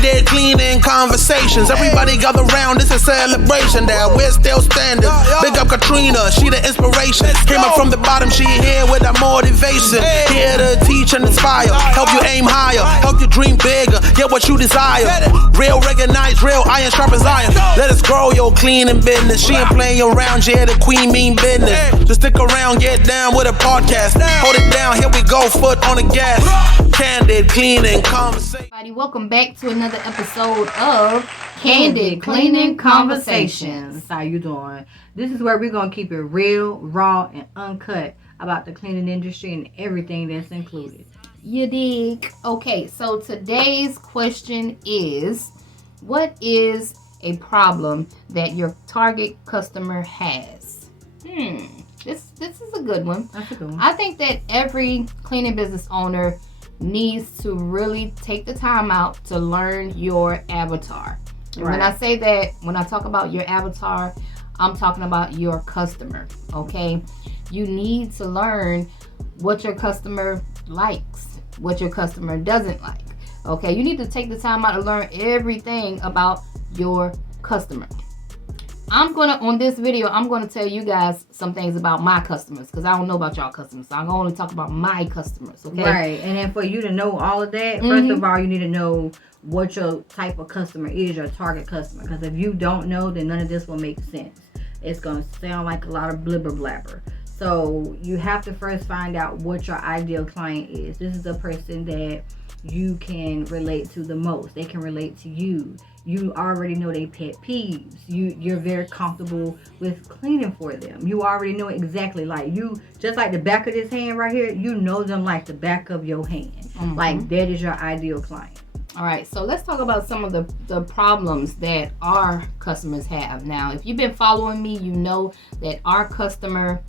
Candid cleaning conversations. Everybody gather round, it's a celebration. That we're still standing. Big up Katrina, she the inspiration. Came up from the bottom, she here with that motivation. Here to teach and inspire. Help you aim higher, help you dream bigger. Get what you desire. Real recognize, real iron sharp as iron. Let us grow your cleaning business. She ain't playing around, yeah, the queen mean business. Just stick around, get down with a podcast. Hold it down, here we go, foot on the gas. Candid cleaning conversation. Welcome back to another episode of Candid Cleaning Conversations. How you doing? This is where we're going to keep it real, raw, and uncut about the cleaning industry and everything that's included. You dig? Okay, so today's question is, what is a problem that your target customer has? This is a good one. That's a good one. I think that every cleaning business owner needs to really take the time out to learn your avatar. And when I say that, when I talk about your avatar, I'm talking about your customer, okay? You need to learn what your customer likes, what your customer doesn't like, okay? You need to take the time out to learn everything about your customer. On this video, I'm gonna tell you guys some things about my customers, because I don't know about y'all customers. So I'm gonna only talk about my customers, okay? Right, and then for you to know all of that, first of all, you need to know what your type of customer is, your target customer. Because if you don't know, then none of this will make sense. It's gonna sound like a lot of blibber blabber. So you have to first find out what your ideal client is. This is a person that you can relate to the most. They can relate to you. You already know their pet peeves. You're very comfortable with cleaning for them. You already know exactly, like you, just like the back of this hand right here, you know them like the back of your hand. Like that is your ideal client. All right, so let's talk about some of the problems that our customers have. Now, if you've been following me, you know that our customer,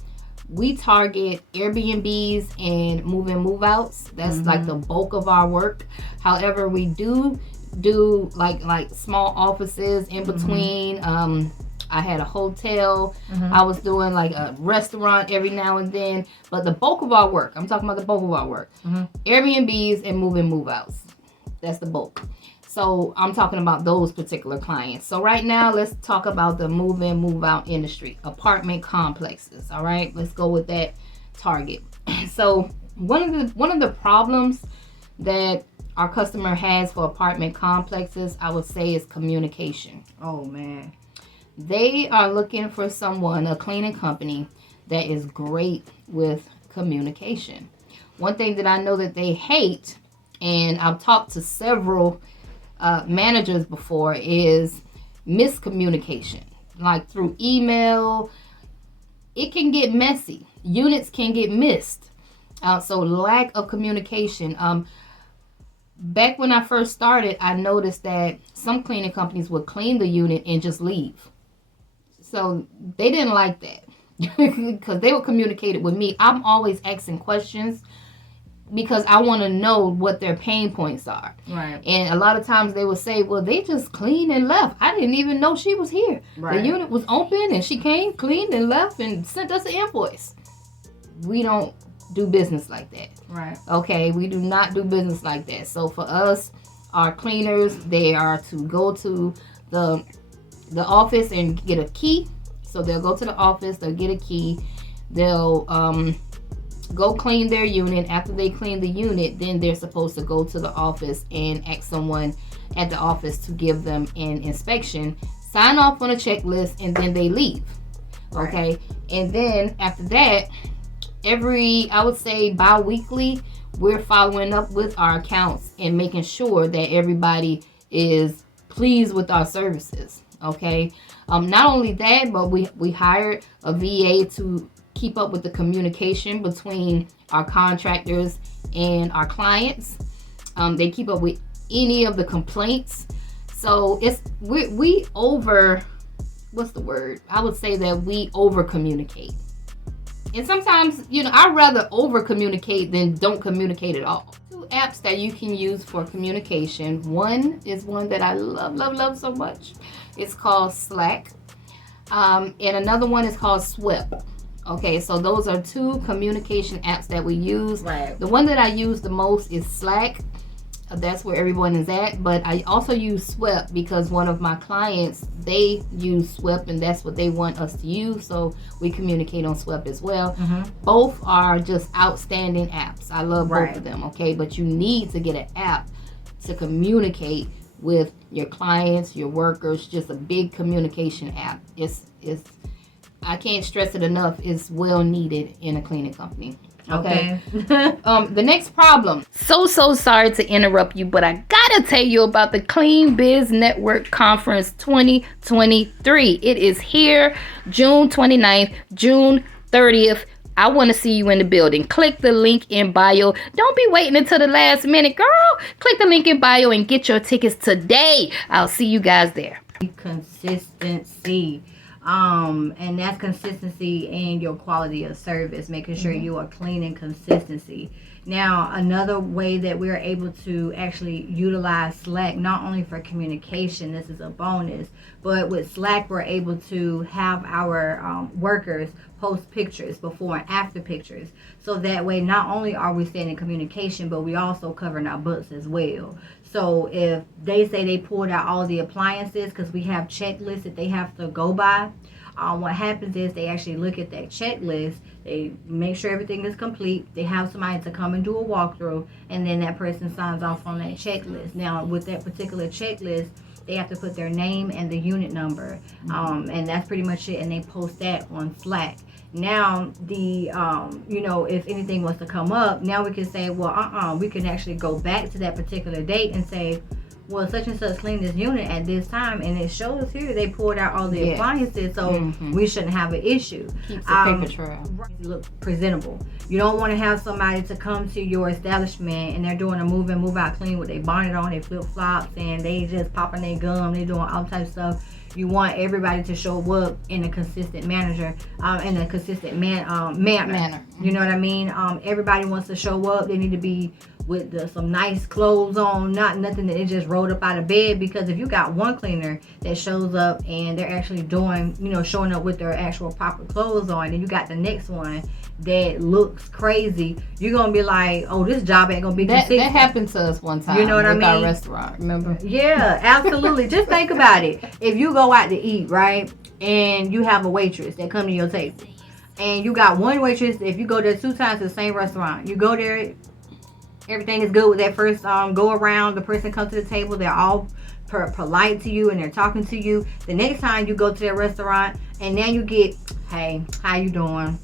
we target Airbnbs and move outs. That's like the bulk of our work. However, we do like small offices in between. I had a hotel. I was doing like a restaurant every now and then. But the bulk of our work, I'm talking about the bulk of our work, Airbnbs and move outs. That's the bulk. So I'm talking about those particular clients. So right now, let's talk about the move out industry, apartment complexes. All right, let's go with that target. So one of the problems that our customer has for apartment complexes, I would say, is communication. Oh man, they are looking for someone, a cleaning company, that is great with communication. One thing that I know that they hate, and I've talked to several managers before, is miscommunication. Like through email, it can get messy. Units can get missed. So lack of communication. Back when I first started, I noticed that some cleaning companies would clean the unit and just leave. So they didn't like that because they would communicate it with me. I'm always asking questions because I want to know what their pain points are. Right. And a lot of times they would say, well, they just cleaned and left. I didn't even know she was here. Right. The unit was open and she came, cleaned and left and sent us an invoice. We don't do business like that. Right. Okay, we do not do business like that. So for us, our cleaners, they are to go to the office and get a key. So they'll go to the office, they'll get a key, they'll go clean their unit. After they clean the unit, then they're supposed to go to the office and ask someone at the office to give them an inspection, sign off on a checklist, and then they leave. Okay, and then after that, I would say bi-weekly, we're following up with our accounts and making sure that everybody is pleased with our services. Okay, not only that, but we hired a VA to keep up with the communication between our contractors and our clients. They keep up with any of the complaints. So we over, what's the word? I would say that we over communicate. And sometimes, I'd rather over communicate than don't communicate at all. Two apps that you can use for communication. One is one that I love so much. It's called Slack. And another one is called Swip. Okay, so those are two communication apps that we use. Right. The one that I use the most is Slack. That's where everyone is at. But I also use SWEP because one of my clients, they use SWEP and that's what they want us to use. So we communicate on SWEP as well. Both are just outstanding apps. I love both of them, okay? But you need to get an app to communicate with your clients, your workers, just a big communication app. It's I can't stress it enough, it's well needed in a cleaning company. Okay. The next problem. So sorry to interrupt you, but I gotta tell you about the Clean Biz Network Conference 2023. It is here June 29th, June 30th. I want to see you in the building. Click the link in bio. Don't be waiting until the last minute, girl. Click the link in bio and get your tickets today. I'll see you guys there. Consistency. And that's consistency in your quality of service, making sure you are clean and consistency. Now, another way that we're able to actually utilize Slack, not only for communication, this is a bonus, but with Slack, we're able to have our workers post pictures, before and after pictures. So that way, not only are we staying in communication, but we also covering our books as well. So if they say they pulled out all the appliances, because we have checklists that they have to go by, what happens is they actually look at that checklist, they make sure everything is complete, they have somebody to come and do a walkthrough, and then that person signs off on that checklist. Now, with that particular checklist, they have to put their name and the unit number, and that's pretty much it, and they post that on Slack. Now, the if anything was to come up, now we can say, well, we can actually go back to that particular date and say, well, such and such cleaned this unit at this time, and it shows here they pulled out all the appliances, so we shouldn't have an issue. Keeps the paper trail. Look presentable. You don't want to have somebody to come to your establishment and they're doing a move in, move out clean with their bonnet on, their flip flops, and they just popping their gum, they doing all types of stuff. You want everybody to show up in a consistent manner. You know what I mean? Everybody wants to show up. They need to be with some nice clothes on, not nothing that they just rolled up out of bed. Because if you got one cleaner that shows up and they're actually doing, showing up with their actual proper clothes on, and you got the next one that looks crazy, you're gonna be like, oh, this job ain't gonna be consistent. That happened to us one time. You know what I mean? Our restaurant, remember? Yeah, absolutely. Just think about it. If you go out to eat, right, and you have a waitress that come to your table, and you got one waitress, if you go there 2 times to the same restaurant, you go there, everything is good with that first go around, the person comes to the table, they're all polite to you and they're talking to you. The next time you go to that restaurant and now you get, hey, how you doing?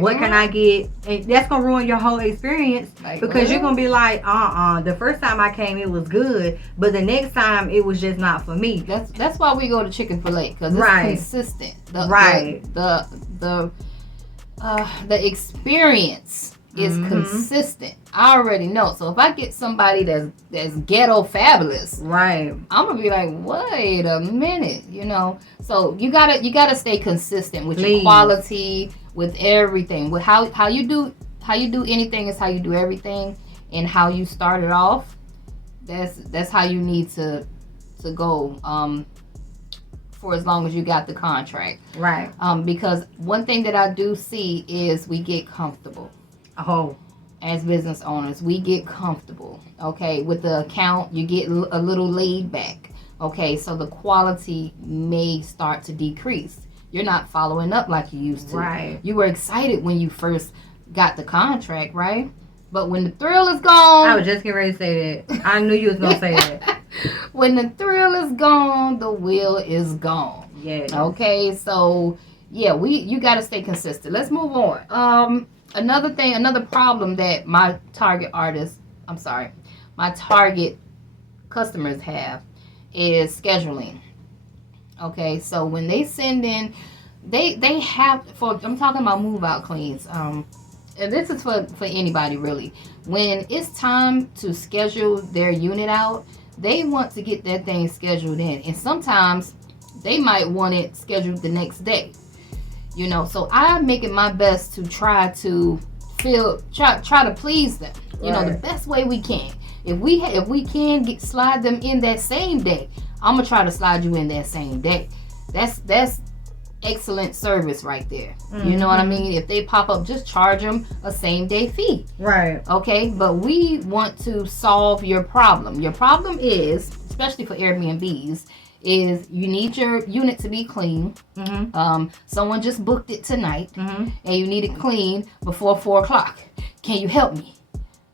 What can I get? And that's gonna ruin your whole experience, because you're gonna be like, the first time I came it was good, but the next time it was just not for me. That's why we go to Chick-fil-A, because it's consistent. The experience is consistent. I already know. So if I get somebody that's ghetto fabulous, I'm gonna be like, wait a minute, So you gotta stay consistent with your quality, with everything, with how you do anything is how you do everything, and how you start it off. That's how you need to go for as long as you got the contract. Because one thing that I do see is we get comfortable. As business owners, we get comfortable. Okay, with the account, you get a little laid back. Okay, so the quality may start to decrease. You're not following up like you used to. You were excited when you first got the contract, right? But when the thrill is gone, I was just getting ready to say that. I knew you was gonna say that. When the thrill is gone, the will is gone. Yeah. Okay, so yeah, you got to stay consistent. Let's move on. Another problem that my target customers have is scheduling. Okay, so when they send in, they have, I'm talking about move out cleans. And this is for anybody really. When it's time to schedule their unit out, they want to get that thing scheduled in, and sometimes they might want it scheduled the next day. So I'm making my best to try to try to please them. The best way we can. If we can slide them in that same day, I'm gonna try to slide you in that same day. That's excellent service right there. You know what I mean? If they pop up, just charge them a same day fee. Right. Okay, but we want to solve your problem. Your problem is, especially for Airbnbs, is you need your unit to be clean. Someone just booked it tonight, and you need it clean before 4 o'clock. Can you help me?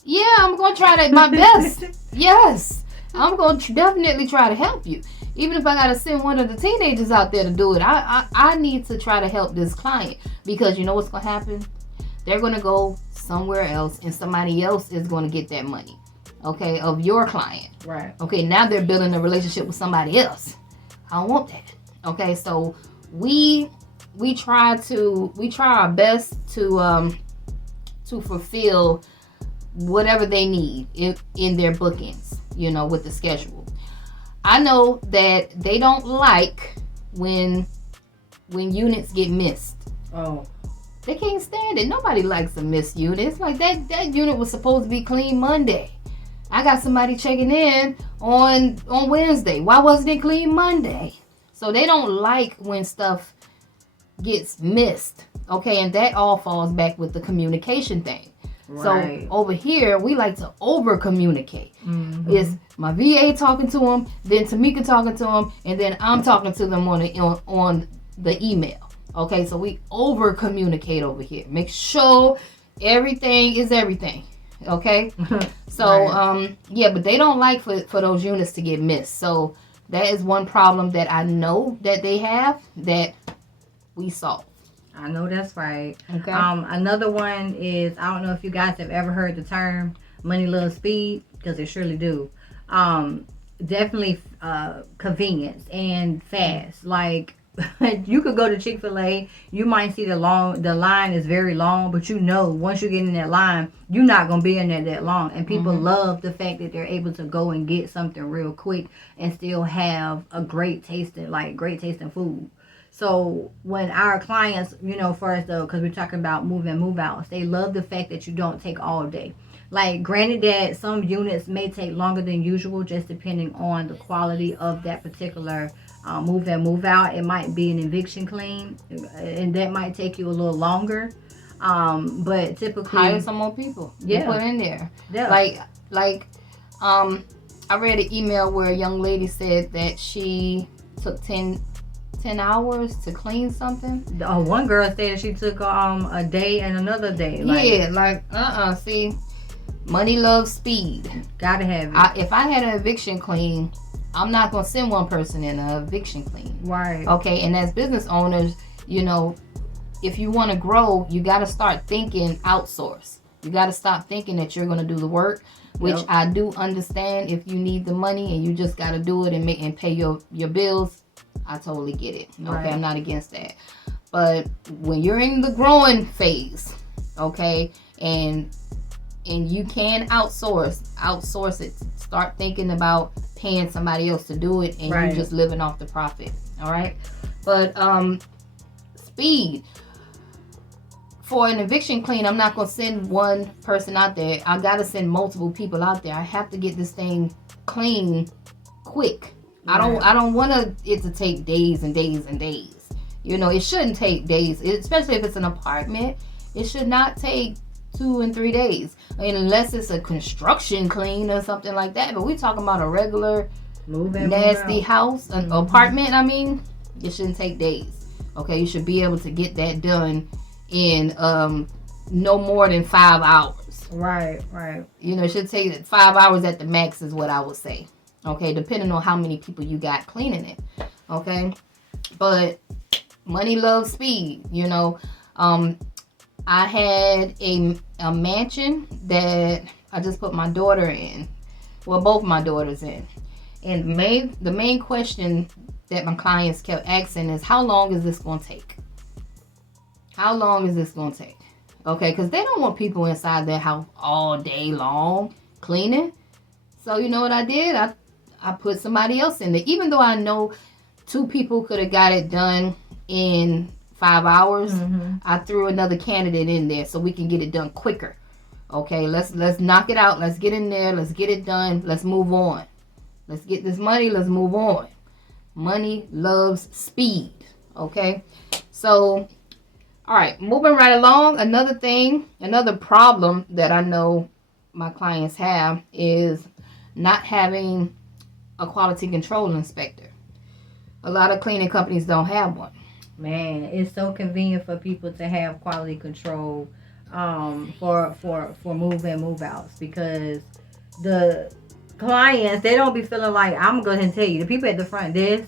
Yeah, I'm gonna try to my best. Yes, I'm gonna definitely try to help you. Even if I gotta send one of the teenagers out there to do it, I need to try to help this client, because you know what's gonna happen? They're gonna go somewhere else, and somebody else is gonna get that money. Okay, of your client. Right. Okay, now they're building a relationship with somebody else. I don't want that. Okay, so we try our best to fulfill whatever they need in their bookings, you know, with the schedule. I know that they don't like when units get missed. Oh. They can't stand it. Nobody likes a missed unit. It's like that unit was supposed to be clean Monday. I got somebody checking in on Wednesday. Why wasn't it clean Monday? So they don't like when stuff gets missed. Okay, and that all falls back with the communication thing. Right. So over here, we like to over communicate. It's my VA talking to them, then Tamika talking to them, and then I'm talking to them on the email. Okay, so we over communicate over here. Make sure everything is everything. Okay. So Right. Yeah, but they don't like for those units to get missed. So that is one problem that I know that they have that we solve. I know that's right. Okay. Another one is, I don't know if you guys have ever heard the term money loves speed, because they surely do. Definitely convenience and fast. Like, you could go to Chick-fil-A, you might see the line is very long, but you know once you get in that line, you're not gonna be in there that long. And people love the fact that they're able to go and get something real quick and still have a great tasting food. So when our clients, you know, first though, because we're talking about move in, move outs, they love the fact that you don't take all day. Like, granted that some units may take longer than usual, just depending on the quality of that particular move in, move out. It might be an eviction clean, and that might take you a little longer. But typically, Hire some more people. Yeah. Put in there. Yeah. Like, I read an email where a young lady said that she took 10 hours to clean something. One girl said she took a day and another day. See, money loves speed. Gotta have it. If I had an eviction clean, I'm not gonna send one person in an eviction clean. Right. Okay, and as business owners, you know, if you want to grow, you got to start thinking outsource. You got to stop thinking that you're going to do the work, which Yep. I do understand. If you need the money and you just got to do it and pay your bills, I totally get it. Okay, Right. I'm not against that. But when you're in the growing phase, okay, and you can outsource it. Start thinking about paying somebody else to do it, and Right. you just living off the profit. All right, but speed. For an eviction clean, I'm not gonna send one person out there. I gotta send multiple people out there. I have to get this thing clean quick. Right. I don't want it to take days and days and days. You know, it shouldn't take days, especially if it's an apartment. It should not take 2 and 3 days, unless it's a construction clean or something like that. But we're talking about a regular Move in, nasty move out. house, an apartment. I mean, it shouldn't take days. Okay, you should be able to get that done in no more than 5 hours. Right. You know, it should take 5 hours at the max is what I would say. Okay, depending on how many people you got cleaning it. Okay, but money loves speed. You know, I had a mansion that I just put my daughter in. Well, both my daughters in. And the main question that my clients kept asking is, how long is this going to take? How long is this going to take? Okay, because they don't want people inside their house all day long cleaning. So you know what I did? I put somebody else in there. Even though I know 2 people could have got it done in 5 hours, I threw another candidate in there so we can get it done quicker. Okay, let's knock it out. Let's get in there. Let's get it done. Let's move on. Let's get this money. Let's move on. Money loves speed. Okay, So, all right, moving right along. Another problem that I know my clients have is not having a quality control inspector. A lot of cleaning companies don't have one. Man, it's so convenient for people to have quality control for move in, move outs, because the clients, they don't be feeling like, I'm going to tell you, the people at the front desk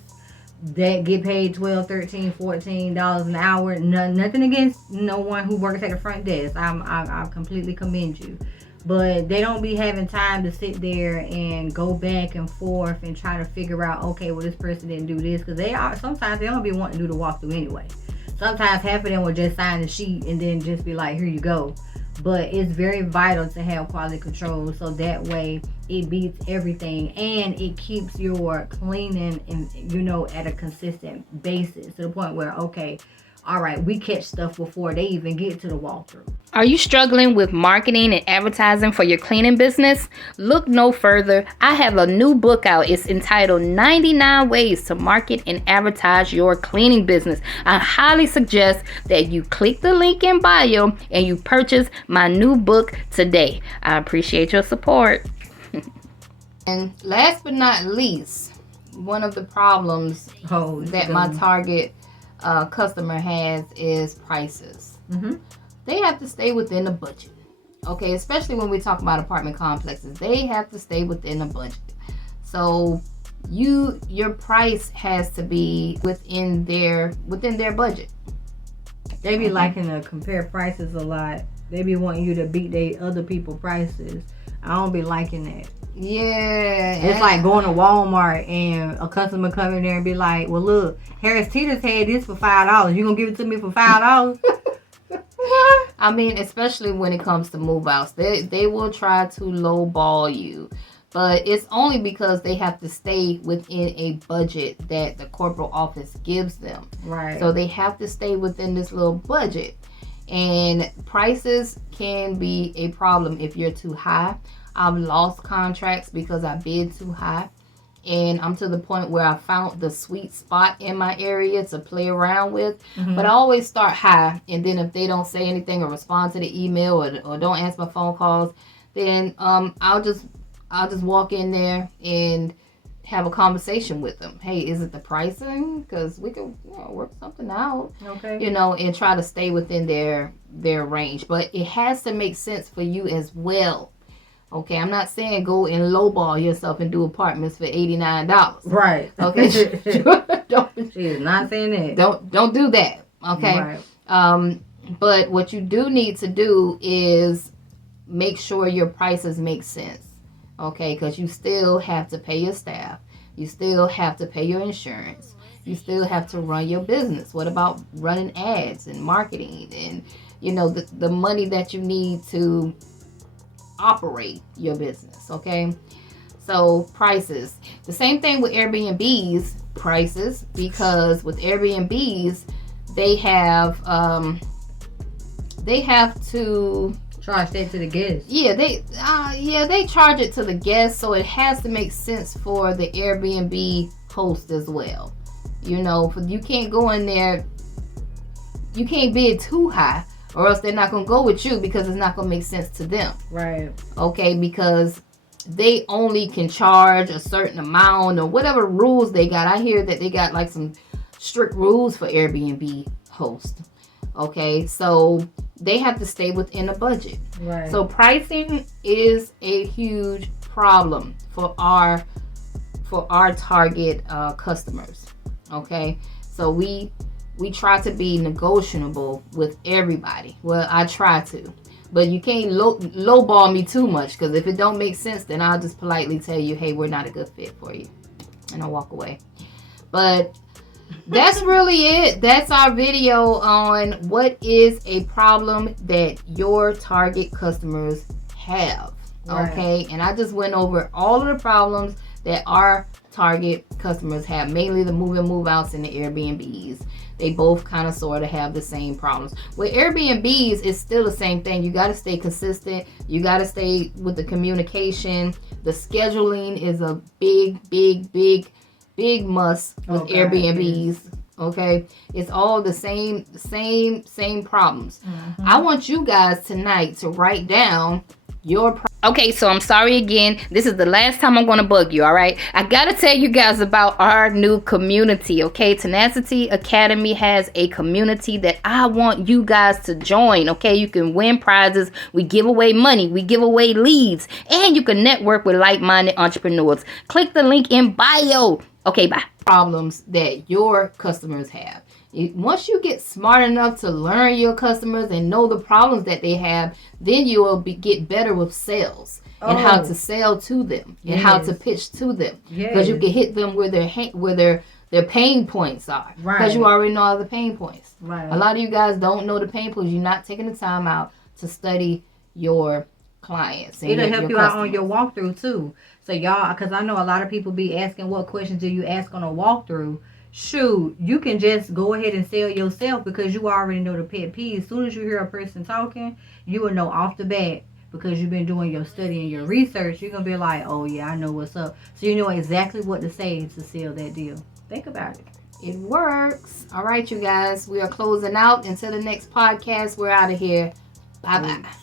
that get paid $12, $13, $14 an hour, nothing against no one who works at the front desk. I completely commend you. But they don't be having time to sit there and go back and forth and try to figure out, okay, well, this person didn't do this. Because sometimes they don't be wanting to do the walkthrough anyway. Sometimes half of them will just sign the sheet and then just be like, here you go. But it's very vital to have quality control, so that way it beats everything and it keeps your cleaning at a consistent basis, to the point where, okay, all right, we catch stuff before they even get to the walkthrough. Are you struggling with marketing and advertising for your cleaning business? Look no further. I have a new book out. It's entitled 99 Ways to Market and Advertise Your Cleaning Business. I highly suggest that you click the link in bio and you purchase my new book today. I appreciate your support. And last but not least, one of the problems that my target customer has is prices. Mm-hmm. They have to stay within the budget. Okay, especially when we talk about apartment complexes, they have to stay within the budget. So your price has to be within their budget. They be liking to compare prices a lot. They be wanting you to beat their other people prices. I don't be liking that. Yeah. It's like going to Walmart and a customer come in there and be like, well, look, Harris Teeter's had this for $5. You gonna give it to me for $5? I mean, especially when it comes to move outs, they will try to lowball you, but it's only because they have to stay within a budget that the corporate office gives them. Right. So they have to stay within this little budget, and prices can be a problem if you're too high. I've lost contracts because I bid too high, and I'm to the point where I found the sweet spot in my area to play around with. Mm-hmm. But I always start high, and then if they don't say anything or respond to the email or don't answer my phone calls, then I'll just walk in there and have a conversation with them. Hey, is it the pricing? Because we can work something out. Okay. And try to stay within their range. But it has to make sense for you as well. Okay, I'm not saying go and lowball yourself and do apartments for $89. Right. Okay. She is not saying that. Don't do that. Okay. Right. But what you do need to do is make sure your prices make sense. Okay, because you still have to pay your staff. You still have to pay your insurance. You still have to run your business. What about running ads and marketing and the money that you need to operate your business? Okay, so prices. The same thing with Airbnb's prices, because with Airbnb's they have to charge that to the guests. Yeah, they charge it to the guests, so it has to make sense for the Airbnb host as well. You can't go in there, you can't bid too high, or else they're not going to go with you because it's not going to make sense to them. Right. Okay, because they only can charge a certain amount or whatever rules they got. I hear that they got like some strict rules for Airbnb hosts. Okay, so they have to stay within a budget. Right. So pricing is a huge problem for our target customers. Okay, so we try to be negotiable with everybody. Well, I try to, but you can't lowball me too much, because if it don't make sense, then I'll just politely tell you, hey, we're not a good fit for you, and I'll walk away. But that's really it. That's our video on what is a problem that your target customers have. Okay, and I just went over all of the problems that our target customers have, mainly the move outs and the Airbnbs. They both kind of sort of have the same problems. With Airbnbs, it's still the same thing. You got to stay consistent. You got to stay with the communication. The scheduling is a big must with Airbnbs. Okay, it's all the same problems. I want you guys tonight to write down your okay, so I'm sorry again. This is the last time I'm going to bug you, all right? I got to tell you guys about our new community, okay? Tenacity Academy has a community that I want you guys to join, okay? You can win prizes. We give away money. We give away leads. And you can network with like-minded entrepreneurs. Click the link in bio. Okay, bye. Problems that your customers have. Once you get smart enough to learn your customers and know the problems that they have, then you will get better with sales and how to sell to them and how to pitch to them. Because you can hit them where their pain points are. Because you already know all the pain points. A lot of you guys don't know the pain points. You're not taking the time out to study your clients. It'll help you out on your walkthrough too. So y'all, because I know a lot of people be asking, what questions do you ask on a walkthrough? Shoot, you can just go ahead and sell yourself because you already know the pet peeve. As soon as you hear a person talking, you will know off the bat because you've been doing your study and your research. You're going to be like, oh yeah, I know what's up. So you know exactly what to say to sell that deal. Think about it. It works. All right, you guys. We are closing out. Until the next podcast, we're out of here. Bye-bye.